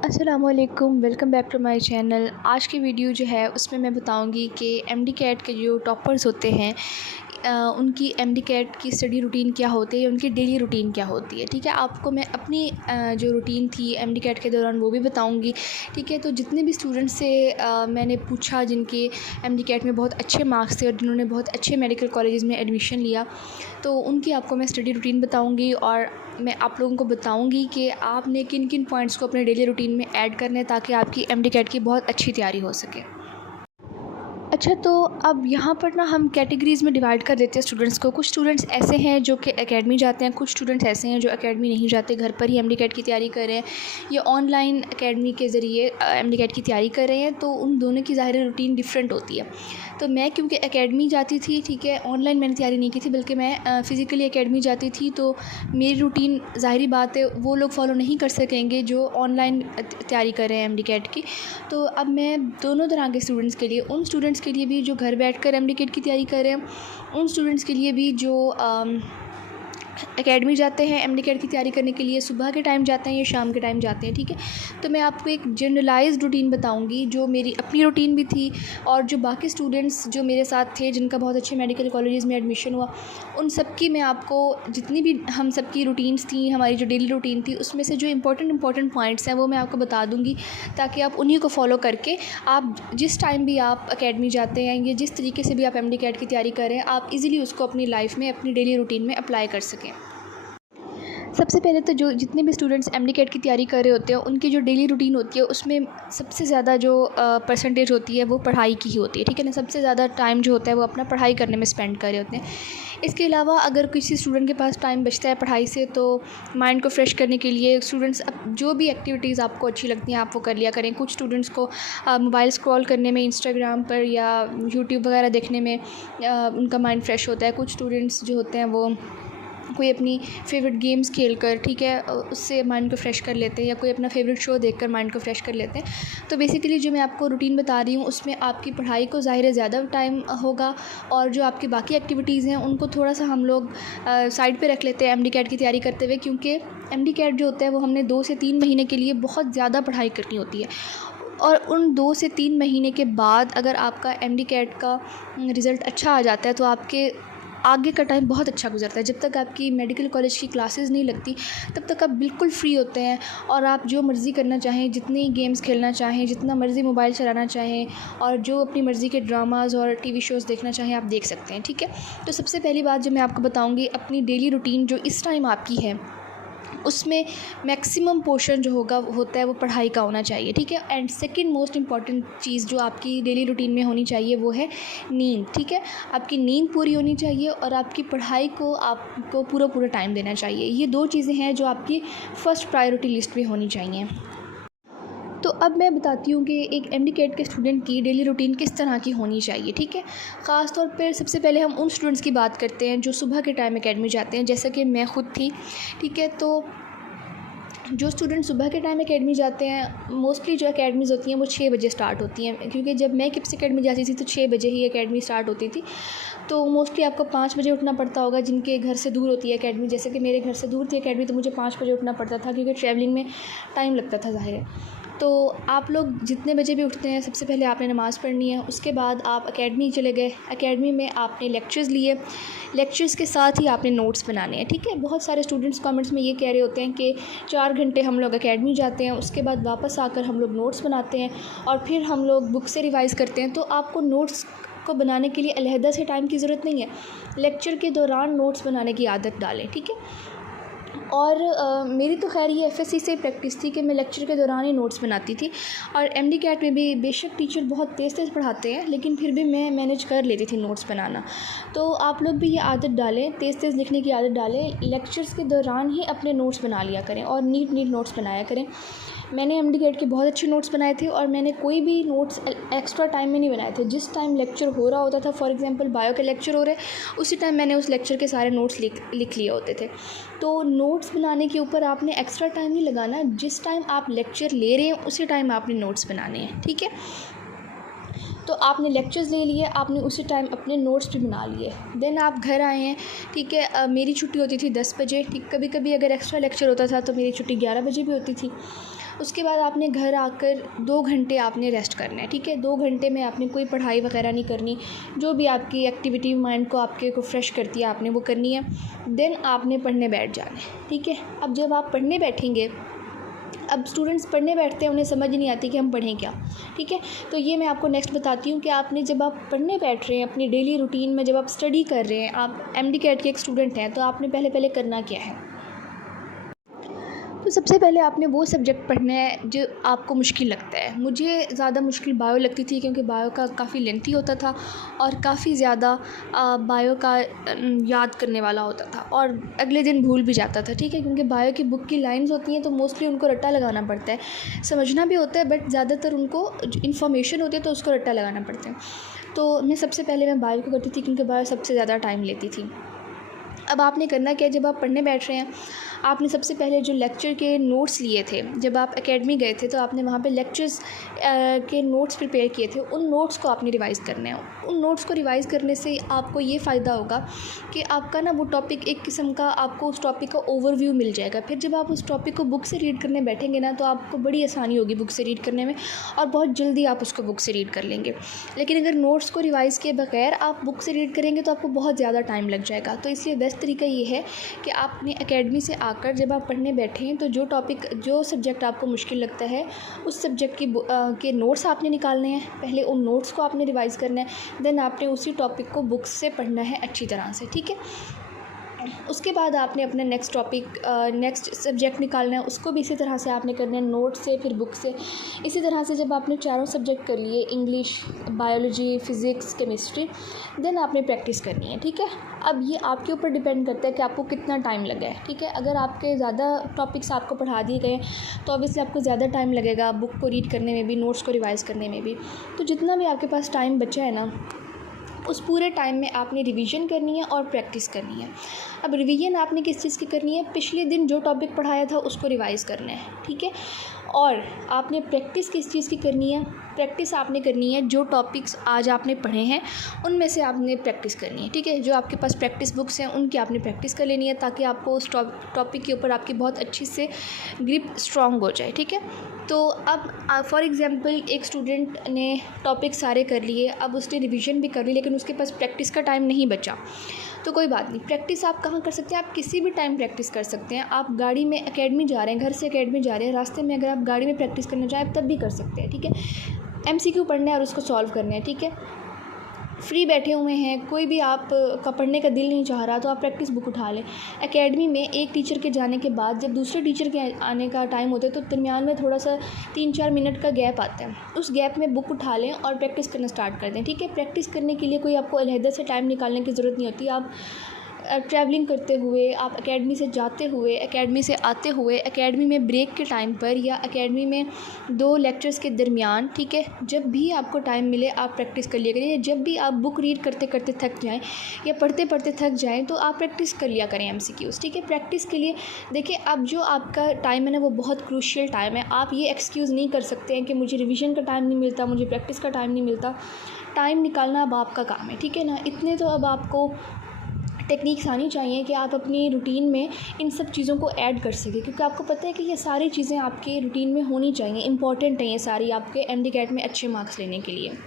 अस्सलामुअलैकुम, welcome back to my channel. आज की वीडियो जो है उसमें मैं बताऊंगी कि एमडी कैट के जो टॉपर्स होते हैं उनकी एमडी कैट की स्टडी रूटीन क्या होती है, उनकी डेली रूटीन क्या होती है। ठीक है, आपको मैं अपनी जो रूटीन थी एमडी कैट के दौरान वो भी बताऊंगी। ठीक है, तो जितने भी स्टूडेंट्स से मैंने पूछा जिनके एमडी कैट में बहुत अच्छे मार्क्स थे और जिन्होंने बहुत अच्छे मेडिकल कॉलेजेस में एडमिशन लिया, तो उनकी आपको मैं स्टडी रूटीन बताऊँगी और मैं आप लोगों को बताऊंगी कि आपने किन किन पॉइंट्स को अपने डेली रूटीन में ऐड करना है ताकि आपकी एमडी कैट की बहुत अच्छी तैयारी हो सके। अच्छा, तो अब यहाँ पर ना हम कैटेगरीज़ में डिवाइड कर देते हैं स्टूडेंट्स को। कुछ स्टूडेंट्स ऐसे हैं जो कि एकेडमी जाते हैं, कुछ स्टूडेंट्स ऐसे हैं जो एकेडमी नहीं जाते, घर पर ही एमडी कैट की तैयारी कर रहे हैं या ऑनलाइन एकेडमी के ज़रिए एमडी कैट की तैयारी कर रहे हैं। तो उन दोनों की ज़ाहिर रूटीन डिफरेंट होती है। तो मैं क्योंकि एकेडमी जाती थी, ठीक है, ऑनलाइन मैंने तैयारी नहीं की थी बल्कि मैं फ़िज़िकली एकेडमी जाती थी, तो मेरी रूटीन ज़ाहिरी बात है वो लोग फॉलो नहीं कर सकेंगे जो ऑनलाइन तैयारी कर रहे हैं एमडी कैट की। तो अब मैं दोनों तरह के स्टूडेंट्स के लिए, उन स्टूडेंट्स के लिए भी जो घर बैठकर एमडी कैट की तैयारी कर रहे हैं, उन स्टूडेंट्स के लिए भी जो एकेडमी जाते हैं एमडी कैट की तैयारी करने के लिए, सुबह के टाइम जाते हैं या शाम के टाइम जाते हैं। ठीक है, तो मैं आपको एक जनरलाइज्ड रूटीन बताऊंगी जो मेरी अपनी रूटीन भी थी और जो बाकी स्टूडेंट्स जो मेरे साथ थे जिनका बहुत अच्छे मेडिकल कॉलेजेस में एडमिशन हुआ, उन सब की मैं आपको जितनी भी हम सब की रूटीन्स थी, हमारी जो डेली रूटीन थी, उसमें से जो इंपॉर्टेंट पॉइंट्स हैं वो मैं आपको बता दूँगी ताकि आप उन्हीं को फॉलो करके आप जिस टाइम भी आप एकेडमी जाते हैं या जिस तरीके से भी आप एमडी कैट की तैयारी कर रहे हैं, आप इजीली उसको अपनी लाइफ में, अपनी डेली रूटीन में अप्लाई कर सकें। सबसे पहले तो जो जितने भी स्टूडेंट्स एमडी कैट की तैयारी कर रहे होते हैं उनकी जो डेली रूटीन होती है उसमें सबसे ज़्यादा जो परसेंटेज होती है वो पढ़ाई की ही होती है। ठीक है ना, सबसे ज़्यादा टाइम जो होता है वो अपना पढ़ाई करने में स्पेंड कर रहे होते हैं। इसके अलावा अगर किसी स्टूडेंट के पास टाइम बचता है पढ़ाई से, तो माइंड को फ्रेश करने के लिए स्टूडेंट्स जो भी एक्टिविटीज़ आपको अच्छी लगती हैं आप वो कर लिया करें। कुछ स्टूडेंट्स को मोबाइल स्क्रॉल करने में, इंस्टाग्राम पर या यूट्यूब वगैरह देखने में उनका माइंड फ्रेश होता है। कुछ स्टूडेंट्स जो होते हैं वो कोई अपनी फेवरेट गेम्स खेलकर, ठीक है, उससे माइंड को फ्रेश कर लेते हैं या कोई अपना फेवरेट शो देखकर माइंड को फ्रेश कर लेते हैं। तो बेसिकली जो मैं आपको रूटीन बता रही हूँ उसमें आपकी पढ़ाई को ज़ाहिर है ज़्यादा टाइम होगा और जो आपकी बाकी एक्टिविटीज़ हैं उनको थोड़ा सा हम लोग साइड पे रख लेते हैं एमडी कैट की तैयारी करते हुए, क्योंकि एमडी कैट जो होता है वो हमने 2 से 3 महीने के लिए बहुत ज़्यादा पढ़ाई करनी होती है और उन 2 से 3 महीने के बाद अगर आपका एमडी कैट का रिज़ल्ट अच्छा आ जाता है तो आपके आगे का टाइम बहुत अच्छा गुजरता है। जब तक आपकी मेडिकल कॉलेज की क्लासेस नहीं लगती तब तक आप बिल्कुल फ्री होते हैं और आप जो मर्ज़ी करना चाहें, जितनी गेम्स खेलना चाहें, जितना मर्ज़ी मोबाइल चलाना चाहें और जो अपनी मर्ज़ी के ड्रामाज़ और टीवी शोज़ देखना चाहें आप देख सकते हैं। ठीक है, तो सबसे पहली बात जो मैं आपको बताऊँगी, अपनी डेली रूटीन जो इस टाइम आपकी है उसमें मैक्सिमम पोर्शन जो होता है वो पढ़ाई का होना चाहिए। ठीक है, एंड सेकंड मोस्ट इम्पॉर्टेंट चीज़ जो आपकी डेली रूटीन में होनी चाहिए वो है नींद। ठीक है, आपकी नींद पूरी होनी चाहिए और आपकी पढ़ाई को आपको पूरा टाइम देना चाहिए। ये 2 चीज़ें हैं जो आपकी फ़र्स्ट प्रायोरिटी लिस्ट में होनी चाहिए। तो अब मैं बताती हूँ कि एक एमडी कैट के स्टूडेंट की डेली रूटीन किस तरह की होनी चाहिए। ठीक है, ख़ास तौर पर सबसे पहले हम उन स्टूडेंट्स की बात करते हैं जो सुबह के टाइम एकेडमी जाते हैं, जैसा कि मैं ख़ुद थी। ठीक है, तो जो स्टूडेंट सुबह के टाइम एकेडमी जाते हैं, मोस्टली जो एकेडमीज़ होती हैं वो 6 बजे स्टार्ट होती हैं, क्योंकि जब मैं किप्स एकेडमी जाती थी तो 6 बजे ही एकेडमी स्टार्ट होती थी। तो मोस्टली आपको 5 बजे उठना पड़ता होगा जिनके घर से दूर होती है एकेडमी। जैसे कि मेरे घर से दूर थी एकेडमी तो मुझे 5 बजे उठना पड़ता था क्योंकि ट्रैवलिंग में टाइम लगता था ज़ाहिर है। तो आप लोग जितने बजे भी उठते हैं सबसे पहले आपने नमाज़ पढ़नी है, उसके बाद आप एकेडमी चले गए। एकेडमी में आपने लेक्चर्स लिए, लेक्चर्स के साथ ही आपने नोट्स बनाने हैं। ठीक है, बहुत सारे स्टूडेंट्स कमेंट्स में ये कह रहे होते हैं कि 4 घंटे हम लोग एकेडमी जाते हैं, उसके बाद वापस आकर हम लोग नोट्स बनाते हैं और फिर हम लोग बुक से रिवाइज़ करते हैं। तो आपको नोट्स को बनाने के लिए अलहदा से टाइम की ज़रूरत नहीं है, लेक्चर के दौरान नोट्स बनाने की आदत डालें। ठीक है, और मेरी तो खैर ये एफएससी से प्रैक्टिस थी कि मैं लेक्चर के दौरान ही नोट्स बनाती थी। और एमडी कैट में भी बेशक टीचर बहुत तेज़ पढ़ाते हैं लेकिन फिर भी मैं मैनेज कर लेती थी नोट्स बनाना। तो आप लोग भी ये आदत डालें, तेज़ लिखने की आदत डालें, लेक्चर्स के दौरान ही अपने नोट्स बना लिया करें और नीट नोट्स बनाया करें। मैंने एमडी कैट के बहुत अच्छे नोट्स बनाए थे और मैंने कोई भी नोट्स एक्स्ट्रा टाइम में नहीं बनाए थे। जिस टाइम लेक्चर हो रहा होता था, फॉर एग्जांपल बायो के लेक्चर हो रहे, उसी टाइम मैंने उस लेक्चर के सारे नोट्स लिख लिए होते थे। तो नोट्स बनाने के ऊपर आपने एक्स्ट्रा टाइम नहीं लगाना, जिस टाइम आप लेक्चर ले रहे हैं उसी टाइम आपने नोट्स बनाने हैं। ठीक है, तो आपने लेक्चर्स ले लिए, आपने उसी टाइम अपने नोट्स भी बना लिए, देन आप घर आए हैं। ठीक है, मेरी छुट्टी होती थी 10 बजे। ठीक, कभी कभी अगर एक्स्ट्रा लेक्चर होता था तो मेरी छुट्टी 11 बजे भी होती थी। उसके बाद आपने घर आकर 2 घंटे आपने रेस्ट करना है, ठीक है। 2 घंटे में आपने कोई पढ़ाई वगैरह नहीं करनी, जो भी आपकी एक्टिविटी माइंड को आपके को फ्रेश करती है आपने वो करनी है। देन आपने पढ़ने बैठ जाना है, ठीक है। अब जब आप पढ़ने बैठेंगे, अब स्टूडेंट्स पढ़ने बैठते हैं, उन्हें समझ ही नहीं आती कि हम पढ़ें क्या, ठीक है। तो ये मैं आपको नेक्स्ट बताती हूँ कि आपने जब आप पढ़ने बैठ रहे हैं अपनी डेली रूटीन में, जब आप स्टडी कर रहे हैं, आप एमडी कैट के एक स्टूडेंट हैं, तो आपने पहले करना क्या है। तो सबसे पहले आपने वो सब्जेक्ट पढ़ना है जो आपको मुश्किल लगता है। मुझे ज़्यादा मुश्किल बायो लगती थी, क्योंकि बायो का काफ़ी लेंथी होता था और काफ़ी ज़्यादा बायो का याद करने वाला होता था और अगले दिन भूल भी जाता था, ठीक है। क्योंकि बायो की बुक की लाइंस होती हैं तो मोस्टली उनको रट्टा लगाना पड़ता है, समझना भी होता है बट ज़्यादातर उनको इन्फॉर्मेशन होती है तो उसको रट्टा लगाना पड़ता है। तो मैं सबसे पहले मैं बायो को करती थी, क्योंकि बायो सबसे ज़्यादा टाइम लेती थी। अब आपने करना क्या, जब आप पढ़ने बैठ रहे हैं, आपने सबसे पहले जो लेक्चर के नोट्स लिए थे, जब आप एकेडमी गए थे तो आपने वहाँ पे लेक्चर्स के नोट्स प्रिपेयर किए थे, उन नोट्स को आपने रिवाइज़ करना है। उन नोट्स को रिवाइज़ करने से आपको ये फ़ायदा होगा कि आपका ना वो टॉपिक एक किस्म का, आपको उस टॉपिक का ओवरव्यू मिल जाएगा। फिर जब आप उस टॉपिक को बुक से रीड करने बैठेंगे ना, तो आपको बड़ी आसानी होगी बुक से रीड करने में और बहुत जल्दी आप उसको बुक से रीड कर लेंगे। लेकिन अगर नोट्स को रिवाइज़ किए बगैर आप बुक से रीड करेंगे तो आपको बहुत ज़्यादा टाइम लग जाएगा। तो इसलिए बेस्ट तरीका ये है कि आपने एकेडमी से आकर जब आप पढ़ने बैठें तो जो सब्जेक्ट आपको मुश्किल लगता है उस सब्जेक्ट के नोट्स आपने निकालने हैं। पहले उन नोट्स को आपने रिवाइज़ करना है, देन आपने उसी टॉपिक को बुक्स से पढ़ना है अच्छी तरह से, ठीक है। उसके बाद आपने अपना नेक्स्ट सब्जेक्ट निकालना है, उसको भी इसी तरह से आपने करना है, नोट से फिर बुक से। इसी तरह से जब आपने चारों सब्जेक्ट कर लिए, English, biology, physics, chemistry, then आपने प्रैक्टिस करनी है, ठीक है। अब ये आपके ऊपर डिपेंड करता है कि आपको कितना टाइम लगा है, ठीक है। अगर आपके ज़्यादा टॉपिक्स आपको पढ़ा दिए गए तो ऑब्वियसली आपको ज़्यादा टाइम लगेगा बुक को रीड करने में भी, नोट्स को रिवाइज़ करने में भी। तो जितना भी आपके पास टाइम बचा है ना, उस पूरे टाइम में आपने रिवीजन करनी है और प्रैक्टिस करनी है। अब रिवीजन आपने किस चीज़ की करनी है, पिछले दिन जो टॉपिक पढ़ाया था उसको रिवाइज़ करना है, ठीक है। और आपने प्रैक्टिस किस चीज़ की करनी है, प्रैक्टिस आपने करनी है जो टॉपिक्स आज आपने पढ़े हैं उनमें से आपने प्रैक्टिस करनी है, ठीक है। जो आपके पास प्रैक्टिस बुक्स हैं उनकी आपने प्रैक्टिस कर लेनी है, ताकि आपको उस टॉपिक के ऊपर आपकी बहुत अच्छी से ग्रिप स्ट्रॉन्ग हो जाए, ठीक है। तो अब फॉर एग्ज़ाम्पल एक स्टूडेंट ने टॉपिक सारे कर लिए, अब उसने रिवीजन भी कर ली लेकिन उसके पास प्रैक्टिस का टाइम नहीं बचा, तो कोई बात नहीं। प्रैक्टिस आप कहाँ कर सकते हैं, आप किसी भी टाइम प्रैक्टिस कर सकते हैं। आप गाड़ी में एकेडमी जा रहे हैं, घर से एकेडमी जा रहे हैं, रास्ते में अगर आप गाड़ी में प्रैक्टिस करना चाहें तब भी कर सकते हैं, ठीक है। एमसीक्यू पढ़ना है और उसको सॉल्व करना है, ठीक है। फ्री बैठे हुए हैं, कोई भी आप का पढ़ने का दिल नहीं चाह रहा तो आप प्रैक्टिस बुक उठा लें। एकेडमी में एक टीचर के जाने के बाद जब दूसरे टीचर के आने का टाइम होता है तो दरमियान में थोड़ा सा 3-4 मिनट का गैप आता है, उस गैप में बुक उठा लें और प्रैक्टिस करना स्टार्ट कर दें, ठीक है। प्रैक्टिस करने के लिए कोई आपको अलहदा से टाइम निकालने की ज़रूरत नहीं होती। आप ट्रैवलिंग करते हुए, आप एकेडमी से जाते हुए, एकेडमी से आते हुए, एकेडमी में ब्रेक के टाइम पर या एकेडमी में 2 लेक्चर्स के दरमियान, ठीक है, जब भी आपको टाइम मिले आप प्रैक्टिस कर लिया करिए। जब भी आप बुक रीड करते करते थक जाएं या पढ़ते पढ़ते थक जाएं तो आप प्रैक्टिस कर लिया करें एमसीक्यूज़, ठीक है। प्रैक्टिस के लिए देखिए, अब जो आपका टाइम है ना वो बहुत क्रूशियल टाइम है। आप ये एक्सक्यूज़ नहीं कर सकते हैं कि मुझे रिवीजन का टाइम नहीं मिलता, मुझे प्रैक्टिस का टाइम नहीं मिलता। टाइम निकालना अब आपका काम है, ठीक है ना। इतने तो अब आपको टेक्निक्स आनी चाहिए कि आप अपनी रूटीन में इन सब चीज़ों को ऐड कर सकें, क्योंकि आपको पता है कि ये सारी चीज़ें आपके रूटीन में होनी चाहिए, इंपॉर्टेंट हैं ये सारी आपके एमडी कैट में अच्छे मार्क्स लेने के लिए।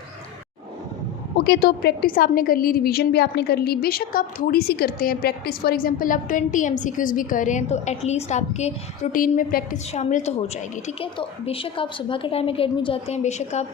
ओके, तो प्रैक्टिस आपने कर ली, रिवीजन भी आपने कर ली। बेशक आप थोड़ी सी करते हैं प्रैक्टिस, फॉर एग्जांपल आप 20 एमसीक्यूज़ भी कर रहे हैं तो एटलीस्ट आपके रूटीन में प्रैक्टिस शामिल तो हो जाएगी, ठीक है। तो बेशक आप सुबह के टाइम एकेडमी जाते हैं, बेशक आप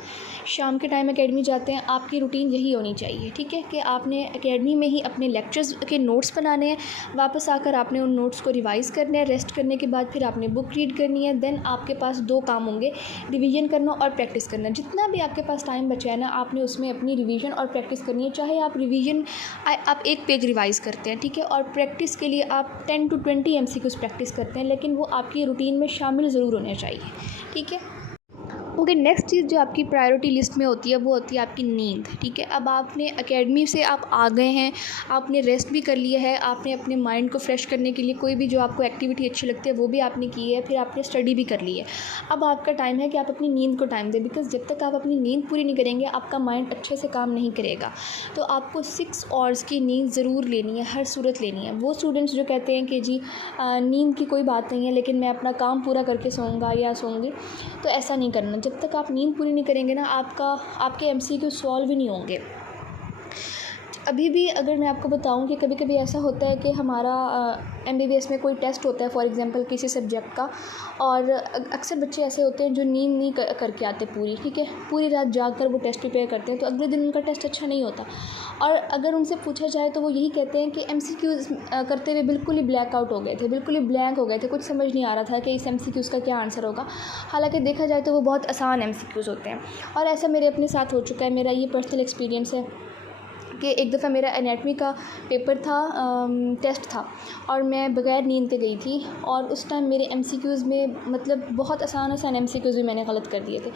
शाम के टाइम एकेडमी जाते हैं, आपकी रूटीन यही होनी चाहिए, ठीक है, कि आपने एकेडमी में ही अपने लेक्चर्स के नोट्स बनाने हैं, वापस आकर आपने उन नोट्स को रिवाइज़ करना है, रेस्ट करने के बाद फिर आपने बुक रीड करनी है। देन आपके पास 2 काम होंगे, रिवीजन करना और प्रैक्टिस करना। जितना भी आपके पास टाइम बचा है ना, आपने उसमें अपनी रिवीजन और प्रैक्टिस करनी है। चाहे आप रिवीजन आप 1 पेज रिवाइज़ करते हैं, ठीक है, और प्रैक्टिस के लिए आप 10 to 20 एमसीक्यूज़ प्रैक्टिस करते हैं, लेकिन वो आपकी रूटीन में शामिल ज़रूर होने चाहिए, ठीक है। ओके, नेक्स्ट चीज़ जो आपकी प्रायोरिटी लिस्ट में होती है वो होती है आपकी नींद, ठीक है। अब आपने एकेडमी से आप आ गए हैं, आपने रेस्ट भी कर लिया है, आपने अपने माइंड को फ्रेश करने के लिए कोई भी जो आपको एक्टिविटी अच्छी लगती है वो भी आपने की है, फिर आपने स्टडी भी कर ली है। अब आपका टाइम है कि आप अपनी नींद को टाइम दें, बिकॉज़ जब तक आप अपनी नींद पूरी नहीं करेंगे आपका माइंड अच्छे से काम नहीं करेगा। तो आपको 6 आवर्स की नींद ज़रूर लेनी है, हर सूरत लेनी है। वो स्टूडेंट्स जो कहते हैं कि जी नींद की कोई बात नहीं है, लेकिन मैं अपना काम पूरा करके सोऊंगा या सोऊंगी, तो ऐसा नहीं करना। जब तक आप नींद पूरी नहीं करेंगे ना, आपके एमसीक्यू सॉल्व ही नहीं होंगे। अभी भी अगर मैं आपको बताऊं कि कभी कभी ऐसा होता है कि हमारा एमबीबीएस में कोई टेस्ट होता है फॉर एग्जांपल किसी सब्जेक्ट का, और अक्सर बच्चे ऐसे होते हैं जो नींद नहीं करके आते पूरी, ठीक है, पूरी रात जाग कर वो टेस्ट प्रिपेयर करते हैं, तो अगले दिन उनका टेस्ट अच्छा नहीं होता। और अगर उनसे पूछा जाए तो वो यही कहते हैं कि एमसीक्यूज़ करते हुए बिल्कुल ही ब्लैक आउट हो गए थे, बिल्कुल ही ब्लैंक हो गए थे, कुछ समझ नहीं आ रहा था कि इस एमसीक्यूज़ का क्या आंसर होगा। हालांकि देखा जाए तो वो बहुत आसान एमसीक्यूज़ होते हैं, और ऐसा मेरे अपने साथ हो चुका है। मेरा ये पर्सनल एक्सपीरियंस है कि एक दफ़ा मेरा एनाटमी का पेपर था, टेस्ट था, और मैं बग़ैर नींद के गई थी, और उस टाइम मेरे एमसीक्यूज़ में मतलब बहुत आसान एमसीक्यूज़ भी मैंने गलत कर दिए थे।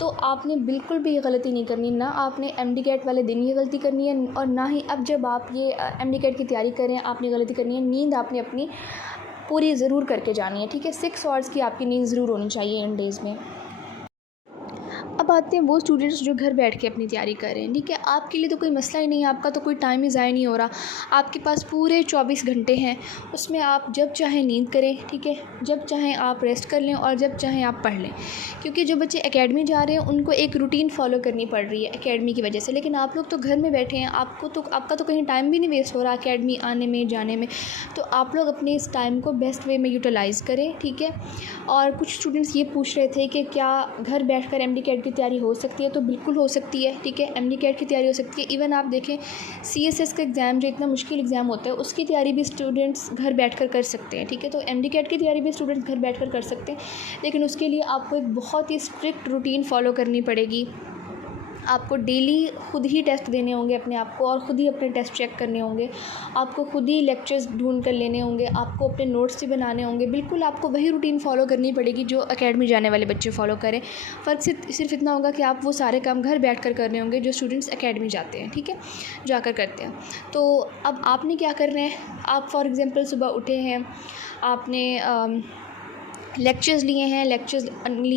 तो आपने बिल्कुल भी ये गलती नहीं करनी, ना आपने एमडी कैट वाले दिन ये गलती करनी है, और ना ही अब जब आप ये एमडी कैट की तैयारी कर रहे हैं आपने गलती करनी है। नींद आपने अपनी पूरी ज़रूर करके जानी है, ठीक है। 6 आवर्स की आपकी नींद ज़रूर होनी चाहिए इन डेज़ में। अब आते हैं वो स्टूडेंट्स जो घर बैठ के अपनी तैयारी कर रहे हैं, ठीक है। आपके लिए तो कोई मसला ही नहीं है, आपका तो कोई टाइम ही ज़ाया नहीं हो रहा, आपके पास पूरे 24 घंटे हैं, उसमें आप जब चाहें नींद करें, ठीक है, जब चाहें आप रेस्ट कर लें, और जब चाहें आप पढ़ लें। क्योंकि जो बच्चे एकेडमी जा रहे हैं उनको एक रूटीन फॉलो करनी पड़ रही है एकेडमी की वजह से, लेकिन आप लोग तो घर में बैठे हैं, आपका तो कहीं टाइम भी नहीं वेस्ट हो रहा एकेडमी आने में जाने में। तो आप लोग अपने इस टाइम को बेस्ट वे में यूटिलाइज़ करें, ठीक है। और कुछ स्टूडेंट्स ये पूछ रहे थे कि क्या घर बैठकर एमडी कैट की तैयारी हो सकती है, तो बिल्कुल हो सकती है, ठीक है। एमडी कैट की तैयारी हो सकती है। इवन आप देखें सीएसएस का एग्ज़ाम जो इतना मुश्किल एग्ज़ाम होता है उसकी तैयारी भी स्टूडेंट्स घर बैठकर कर सकते हैं, ठीक है। तो एमडी कैट की तैयारी भी स्टूडेंट्स घर बैठकर कर सकते हैं, लेकिन उसके लिए आपको एक बहुत ही स्ट्रिक्ट रूटीन फॉलो करनी पड़ेगी। आपको डेली खुद ही टेस्ट देने होंगे अपने आप को, और ख़ुद ही अपने टेस्ट चेक करने होंगे, आपको खुद ही लेक्चर्स ढूंढ कर लेने होंगे, आपको अपने नोट्स भी बनाने होंगे। बिल्कुल आपको वही रूटीन फॉलो करनी पड़ेगी जो एकेडमी जाने वाले बच्चे फॉलो करें। फ़र्क सिर्फ इतना होगा कि आप वो सारे काम घर बैठ कर करने होंगे जो स्टूडेंट्स एकेडमी जाते हैं, ठीक है, जाकर करते हैं। तो अब आपने क्या करना है, आप फॉर एग्ज़ाम्पल सुबह उठे हैं, आपने लेक्चर्स लिए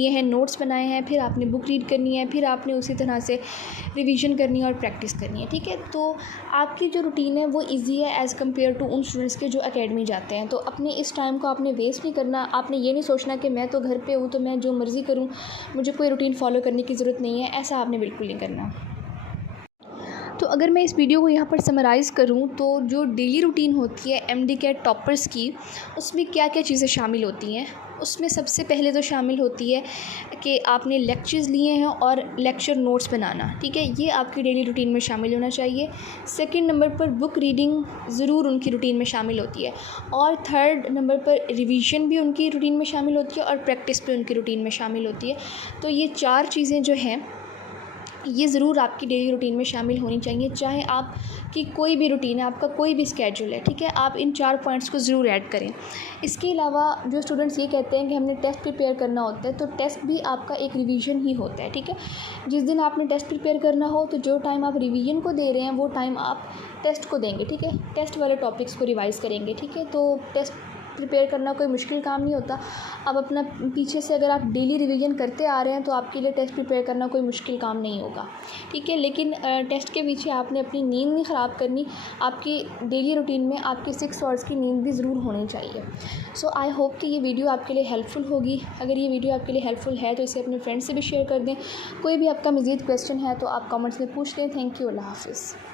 हैं, नोट्स बनाए हैं, फिर आपने बुक रीड करनी है, फिर आपने उसी तरह से रिवीजन करनी है और प्रैक्टिस करनी है, ठीक है। तो आपकी जो रूटीन है वो इजी है एज़ कम्पेयर टू उन स्टूडेंट्स के जो एकेडमी जाते हैं। तो अपने इस टाइम को आपने वेस्ट नहीं करना। आपने ये नहीं सोचना कि मैं तो घर पे हूँ तो मैं जो मर्ज़ी करूँ, मुझे कोई रूटीन फॉलो करने की ज़रूरत नहीं है, ऐसा आपने बिल्कुल नहीं करना। तो अगर मैं इस वीडियो को यहाँ पर समराइज़ करूँ तो जो डेली रूटीन होती है एमडी कैट टॉपर्स की, उसमें क्या क्या चीज़ें शामिल होती हैं। उसमें सबसे पहले तो शामिल होती है कि आपने लेक्चर्स लिए हैं और लेक्चर नोट्स बनाना, ठीक है, ये आपकी डेली रूटीन में शामिल होना चाहिए। सेकंड नंबर पर बुक रीडिंग ज़रूर उनकी रूटीन में शामिल होती है, और थर्ड नंबर पर रिवीजन भी उनकी रूटीन में शामिल होती है, और प्रैक्टिस भी उनकी रूटीन में शामिल होती है। तो ये 4 चीज़ें जो हैं ये ज़रूर आपकी डेली रूटीन में शामिल होनी चाहिए, चाहे आपकी कोई भी रूटीन है, आपका कोई भी स्केड्यूल है, ठीक है, आप इन 4 पॉइंट्स को ज़रूर ऐड करें। इसके अलावा जो स्टूडेंट्स ये कहते हैं कि हमने टेस्ट प्रिपेयर करना होता है, तो टेस्ट भी आपका एक रिवीजन ही होता है, ठीक है। जिस दिन आपने टेस्ट प्रिपेयर करना हो तो जो टाइम आप रिवीजन को दे रहे हैं वो टाइम आप टेस्ट को देंगे, ठीक है, टेस्ट वाले टॉपिक्स को रिवाइज़ करेंगे, ठीक है। तो टेस्ट प्रिपेयर करना कोई मुश्किल काम नहीं होता। अब अपना पीछे से अगर आप डेली रिवीजन करते आ रहे हैं तो आपके लिए टेस्ट प्रिपेयर करना कोई मुश्किल काम नहीं होगा, ठीक है। लेकिन टेस्ट के पीछे आपने अपनी नींद नहीं ख़राब करनी। आपकी डेली रूटीन में आपकी 6 आवर्स की नींद भी ज़रूर होनी चाहिए। सो आई होप कि ये वीडियो आपके लिए हेल्पफुल होगी। अगर ये वीडियो आपके लिए हेल्पफुल है तो इसे अपने फ्रेंड्स से भी शेयर कर दें। कोई भी आपका मज़ीद क्वेश्चन है तो आप कमेंट्स में पूछ लें। थैंक यू, अल्लाह हाफ़िज़।